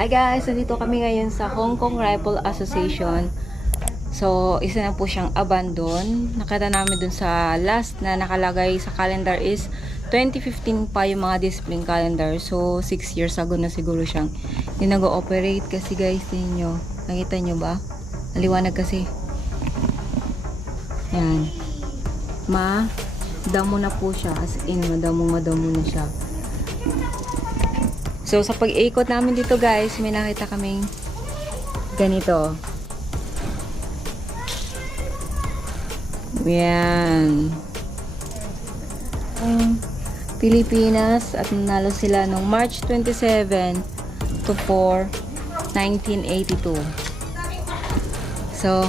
Hi guys, nandito kami ngayon sa Hongkong Rifle Association. So, isa na po siyang abandon. Nakita namin dun sa last na nakalagay sa calendar is 2015 pa yung mga discipline calendar. So, 6 years ago na siguro siyang hindi nag-ooperate kasi guys, ninyo. Nakita nyo ba? Aliwanag kasi. Yan. Madamo na po siya. As in, madamo na siya. So, sa pag-ikot namin dito guys, may nakita kaming ganito. Yan. Pilipinas at nanalo sila noong March 27 to 4, 1982. So,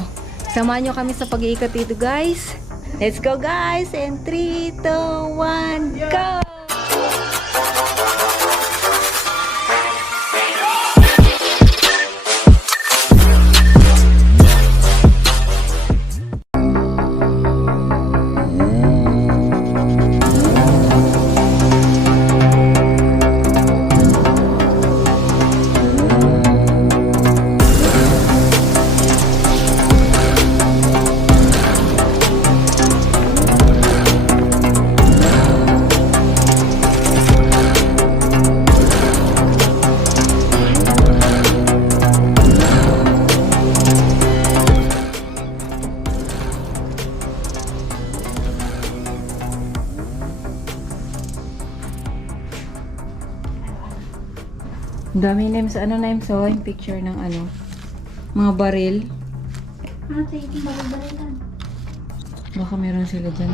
samahan nyo kami sa pag-iikot dito guys. Let's go guys! And 3, 2, 1, go! Dami names, ano names, so yung picture ng ano, mga baril. Ano tayo yung baril-barilan? Baka meron sila dyan.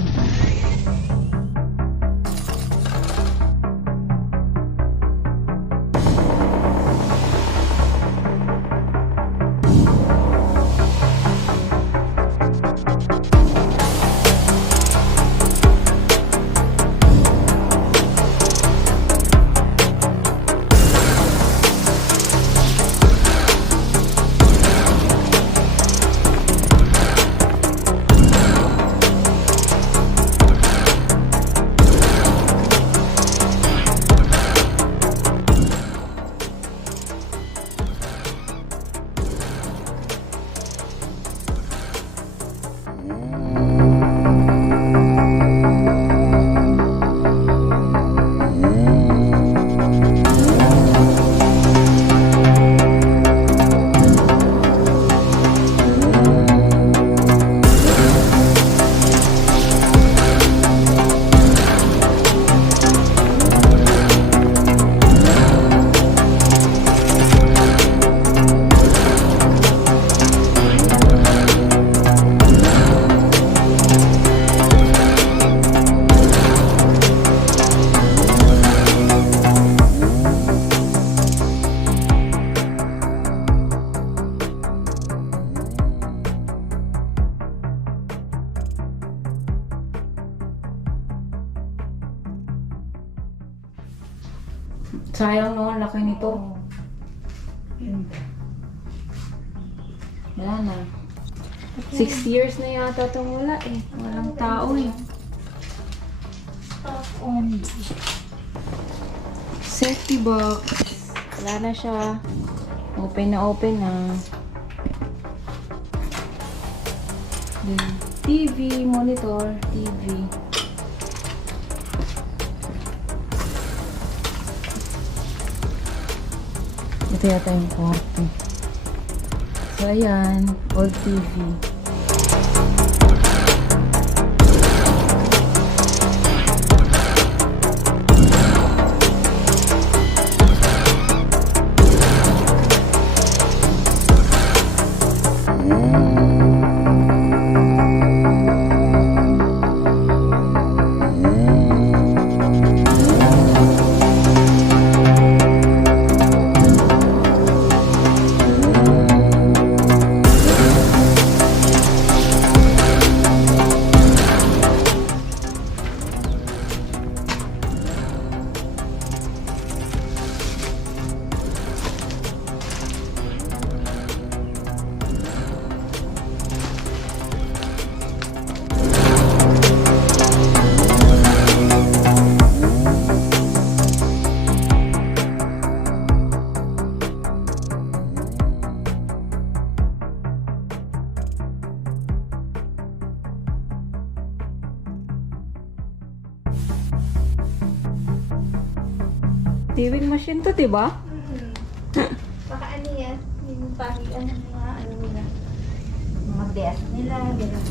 Sayang no, laki nito. Wala na. 6 years na yata itong wala eh. Walang tao eh. Safety box. Wala na siya. Open na. Then, TV, monitor, TV. Ito yata yung kwarto. So, ayan. Old TV. Tiwing machine to, diba? Baka ano yan? Yung pahian ng mga ano nila. Mga desk nila. Gano'n.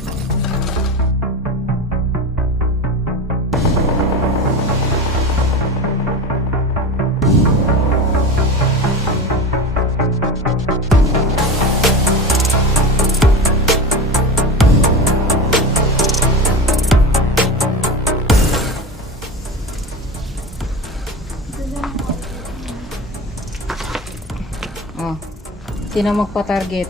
Oh. Sino magpa-target?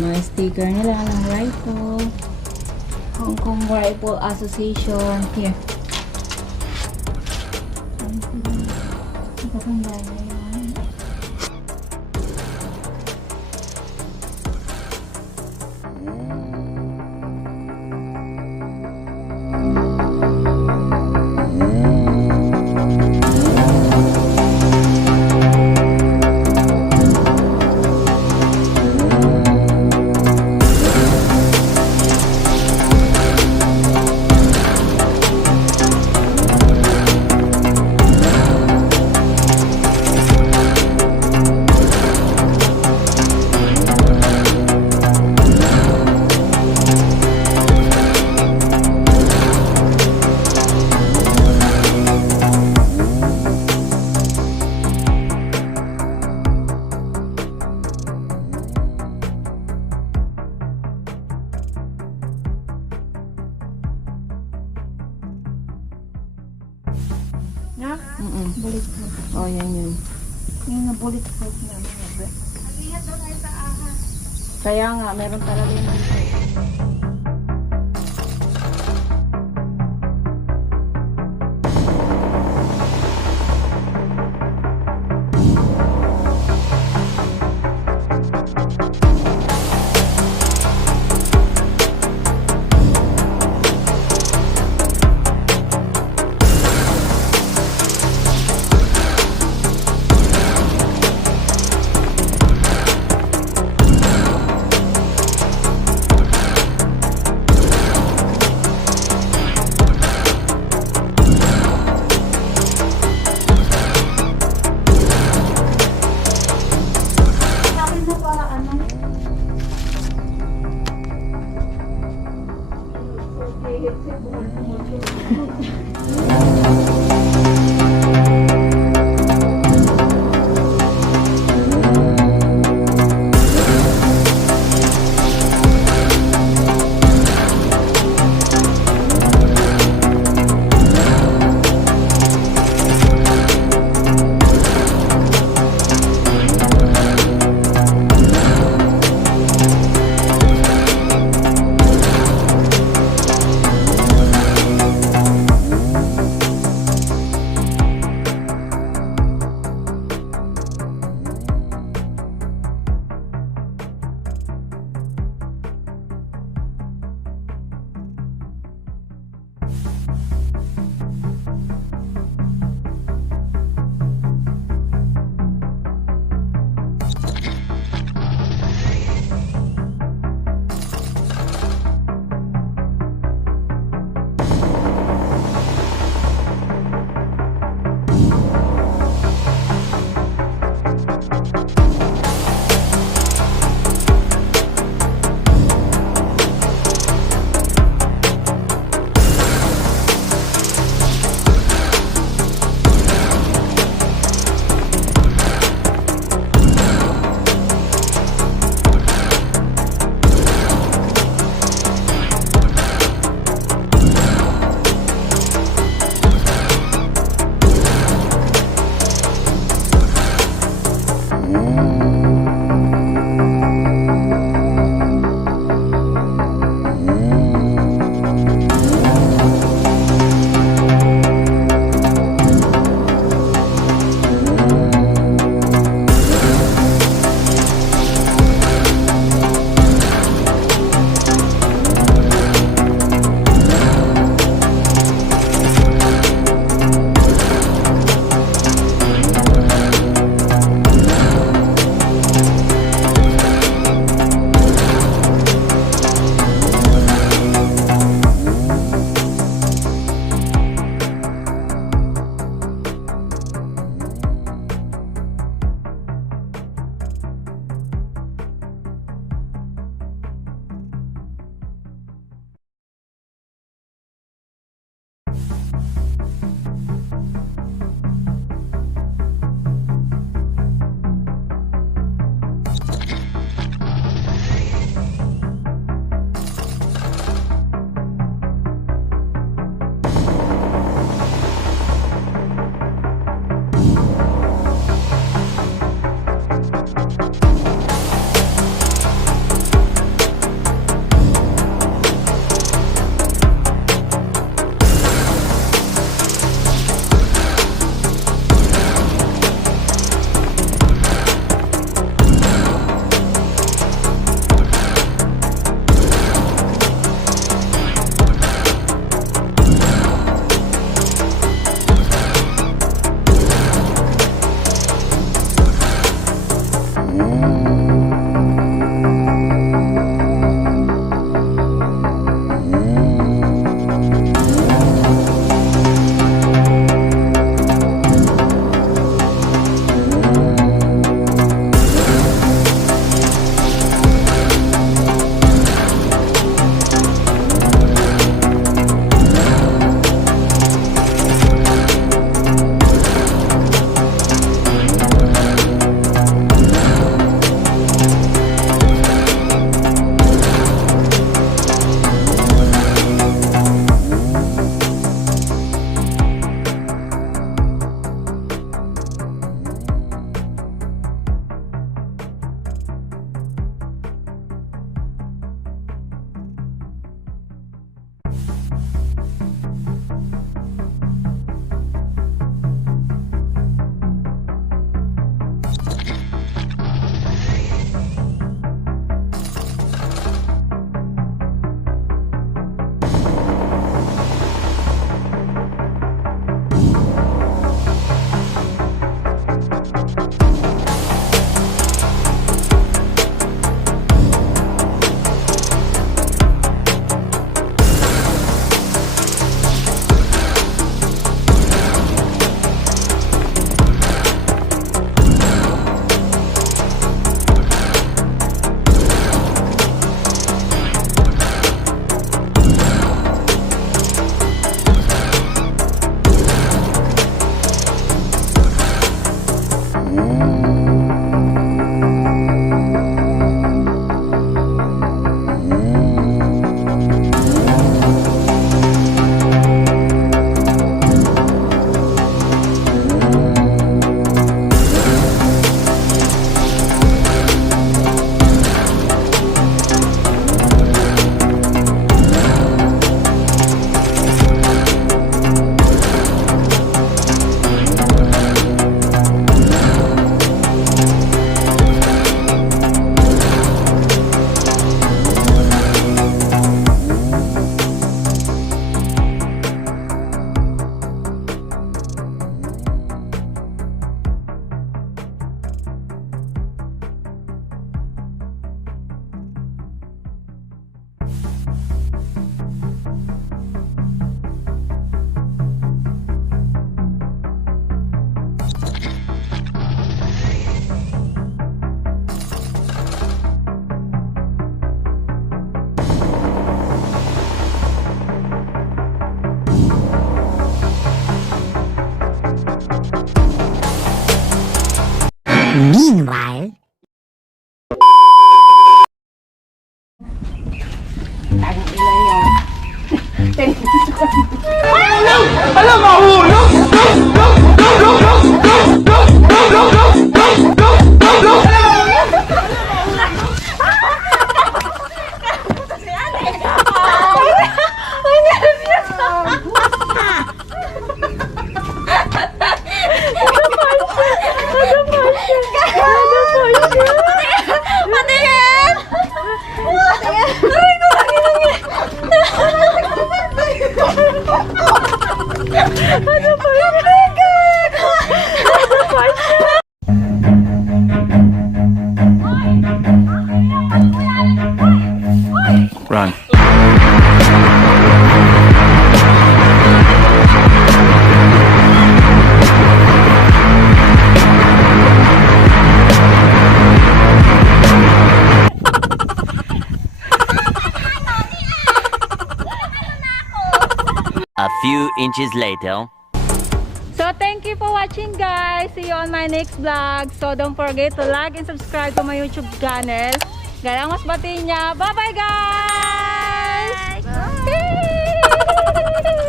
Mga sticker nila ng rifle. Hongkong Rifle Association. Here. Nakatanda na yun. Na? Bulletproof. Oh, yan yun. Yung na bulletproof na mga. Kaya nga, meron talaga yun. Sabi mo para ano? Meanwhile, few inches later. So, thank you for watching, guys. See you on my next vlog. So, don't forget to like and subscribe to my YouTube channel. Galang Masbatenya. Bye-bye, guys! Bye!